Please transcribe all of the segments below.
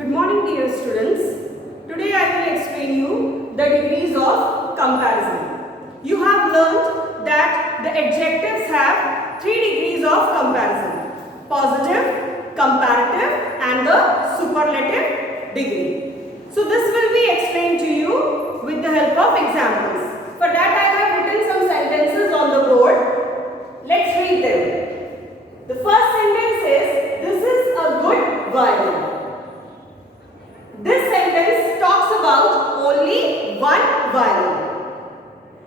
Good morning dear students. Today I will explain you the degrees of comparison. You have learnt that the adjectives have 3 degrees of comparison: positive, comparative and the superlative degree. So this will be explained to you with the help of examples. For that I have written some sentences on the board. Let's read them. The first sentence is, this is a good violin. This sentence talks about only one violin.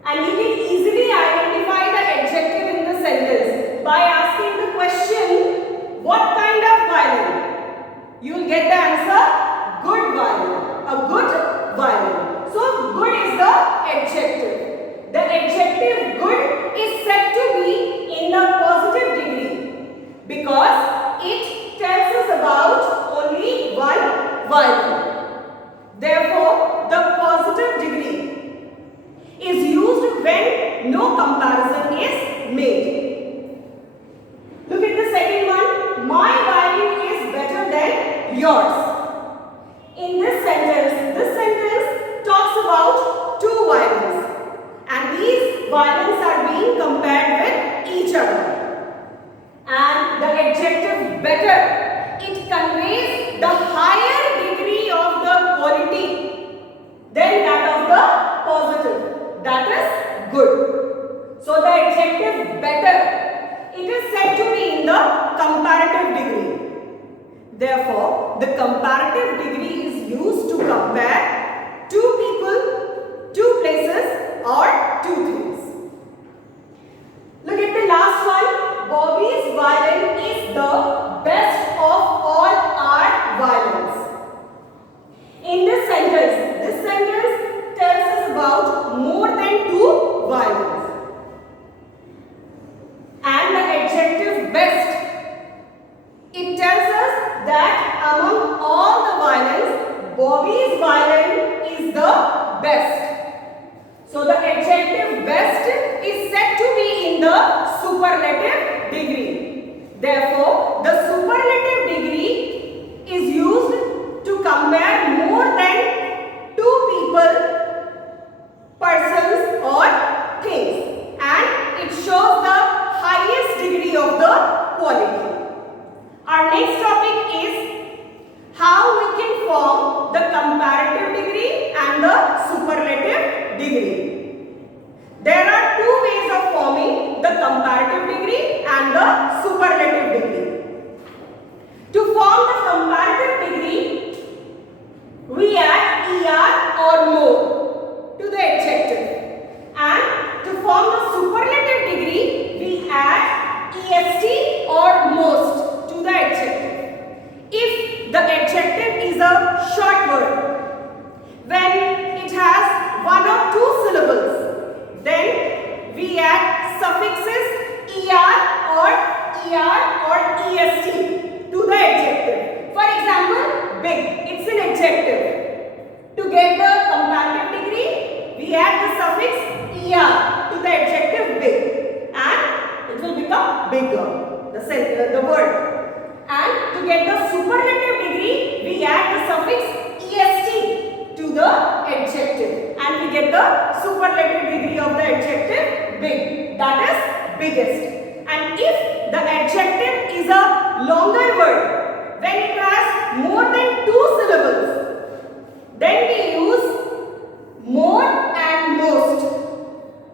And you can easily identify the adjective in the sentence by asking the question, what kind of violin? You will get the answer, good violin. A good violin. So good is the adjective. The adjective good is said to be in the positive degree because it tells us about only one violin. Therefore, the positive degree is used when no comparison is made. Look at the second one. My violin is better than yours. In this sentence talks about two violins, and these violins are being compared with each other. And the adjective better, it conveys the higher degree of the quality than that of the positive, that is good. So the adjective better, it is said to be in the comparative degree. Therefore, the comparative degree is used to compare two people, two places or two things. Look at the last one. Bobby's violin is the best of all our violins. In this sentence tells us about more than two violins. And the adjective best, it tells us that among all the violins, Bobby's violin is the best. So the adjective best is said to be in the superlative degree. Therefore, the superlative degree is used to compare more than two people, persons or things, and it shows the highest degree of the quality. Our next topic is how we can form the comparative degree and the superlative degree. There are two ways of forming the comparative degree and the superlative degree. To form the comparative degree, we add er or more to the adjective, and to form the superlative degree, we add est or most to the adjective. If the adjective is a short word, when it has one or two syllables, then we add suffixes er or est to the adjective. For example, big, it's an adjective. To get the comparative degree, we add the suffix er to the adjective big, and it will become bigger, the word. And to get the superlative degree, we add the suffix est to the adjective, and we get the superlative degree of the adjective big, that is biggest. And if the adjective is a longer word, when it has more than two syllables, then we use more and most.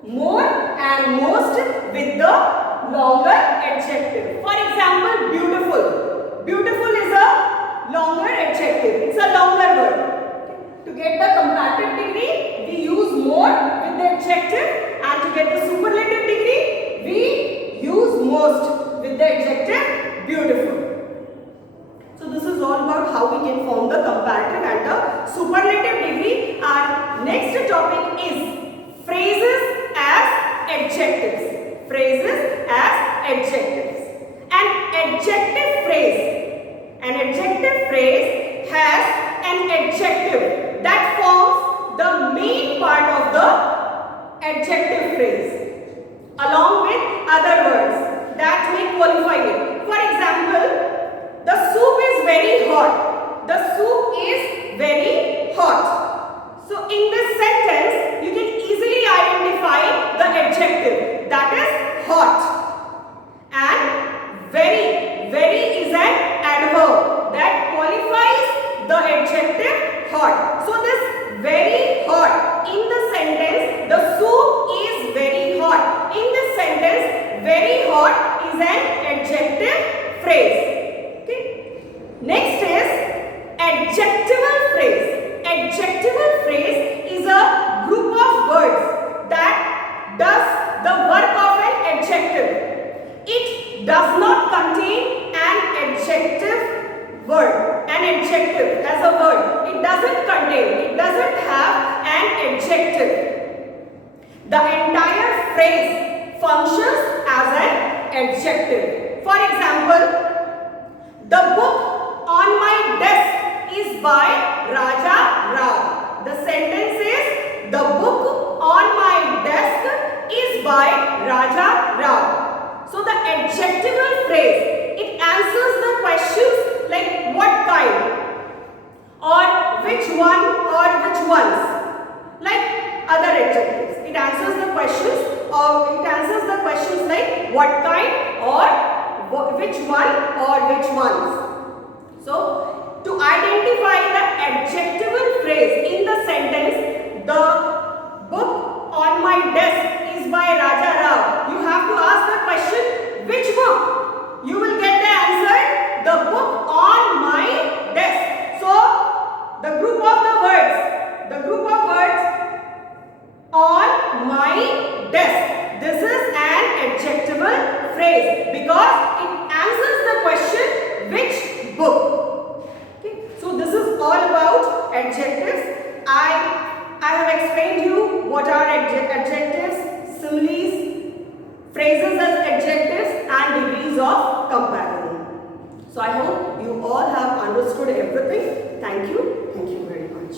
More and most with the longer adjective. For example, beautiful. Beautiful is a longer adjective. It's a longer word. To get the comparative degree, we use more with the adjective, and to get the superlative degree, we use most with the adjective beautiful. So this is all about how we can form the comparative and the superlative degree. Our next topic is phrases as adjectives. Phrases as adjectives. An adjective phrase has an adjective that forms the main part of the adjective phrase, along with other words that may qualify it. For example, the soup is very hot. The soup very hot. So in this sentence, you can easily identify the adjective, that is hot. And very is an adverb that qualifies the adjective hot. So this very hot, in the sentence, the soup is very hot. In this sentence, very hot is an adjective phrase. Okay. Next is adjectival phrase. Adjectival phrase is a group of words that does the work of an adjective. It does not contain an adjective word. An adjective as a word. It doesn't contain, it doesn't have an adjective. The entire phrase functions as an adjective. For example, the book on my desk is by Raja Rao. The sentence is, the book on my desk is by Raja Rao. So the adjectival phrase, it answers the questions like what kind, or which one, or which ones, like other adjectives. It answers the questions, or it answers the questions like what kind, or which one, or which ones. So to identify the adjectival phrase in the sentence, the book on my desk is by Raja Rao, you have to ask the question, which book? You will get the answer, the book on my desk. So the group of words on my desk, this is an adjectival phrase because it answers the question, which book? Okay. So this is all about adjectives. I have explained you what are adjectives, similes, phrases as adjectives, and degrees of comparison. So I hope you all have understood everything. Thank you very much.